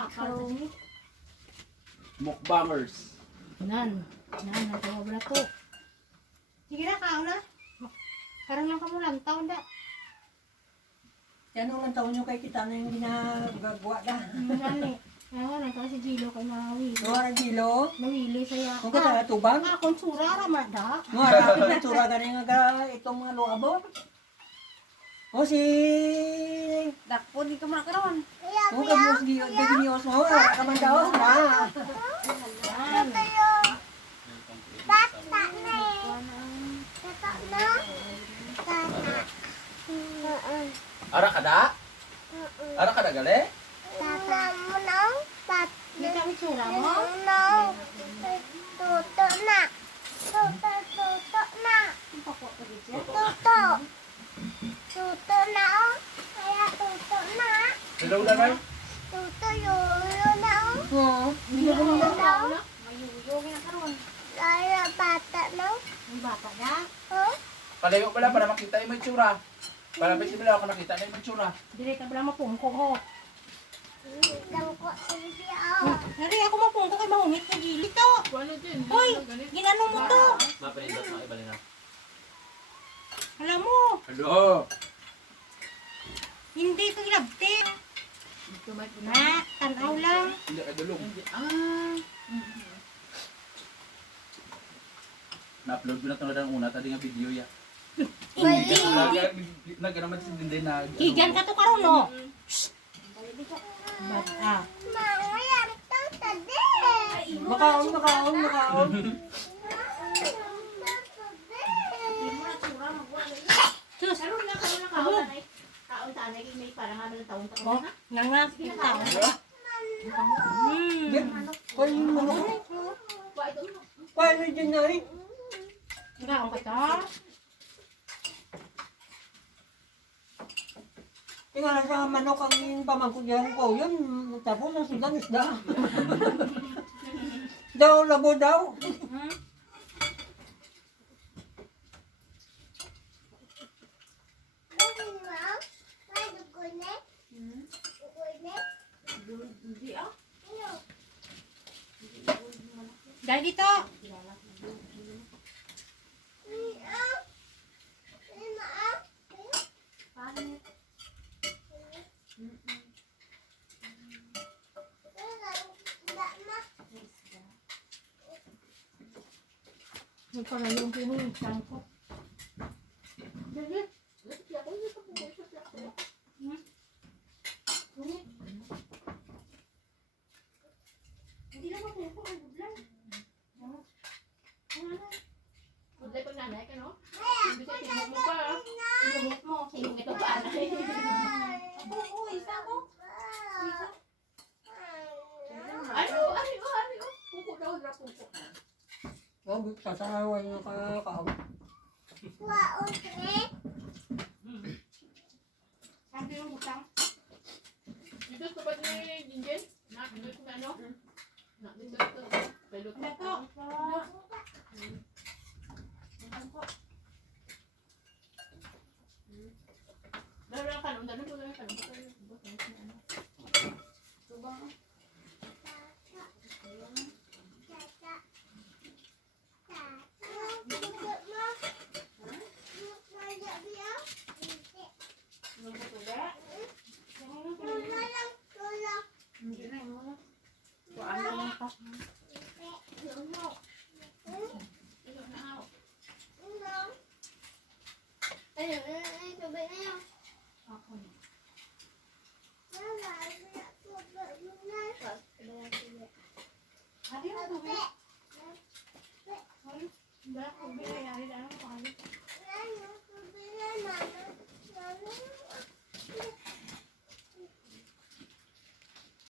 bakal. Mukbangers. Nan, natawa ba na to? Sige na, kao na. Parang lang kamo lang taon da. Yan ang taon nyo kay kita na yung ginagawa na. Nani. Ayaw, nagkaka si Gilo kay Mawili. Nuwara Gilo. Nawili saya. Kung ka tubang. Kung sura ramad da. Nuwara na tura ganing nga itong mga luabo. O si... Dakpo, di ka makakaroon. O kabiyos ginios mo. Kaman daw. Na. Ara kada? Ara kada gali? Hindi kami sura mo. Hello na nay? Oo. Hindi ko nang tao na. Mayuyo nga karon. Ang bata da. Palayo pala para makita yung itsura. Para pwede pala ako nakita na yung itsura. Dire ka pala mapungko ho. Nari ako mapungko kay mahungit kay Gili to. Hoy, ginano mo to. Mapalindot na ibalin na. Alam mo, Hello! hindi ko ginabti. Na, tanaw lang. Hindi ka dulong. Na-upload ko na ito na una. Tadi nga video ya. Hindi. Naganaman si Dinday na... Higan ka to karon no. Bata. Makaon. Sus. Oh, nangas kita. Kaya yung manok. Paano dyan na eh? Ngaon ka to. Tingnan sa manok ang pamangkugyan ko. Yun, tapos ang sigang isda. Daw, labo daw. Dahil dito. Nagpangayong pinuhisan ko. Dali. Hindi naman po ang budlan. Budlan pag nanay ka, no? Hindi ka tinumok mo pa. Tinumok mo. Tinumok ito pa. Oo, isa ko. Ano? Pupo daw na pupo. Oh, sasaway na kakao. Sabi yung butang. Dito sa ba't ni Jinjen? Dito sa ano? Dito ito. Pelot Ano to? Dalo lang kalong. Dalo ko lang kalong. Hindi na yun. Kuhaan na lang pa. Ako na. Adi na tubig. Hindi ako tubig. Ay, na.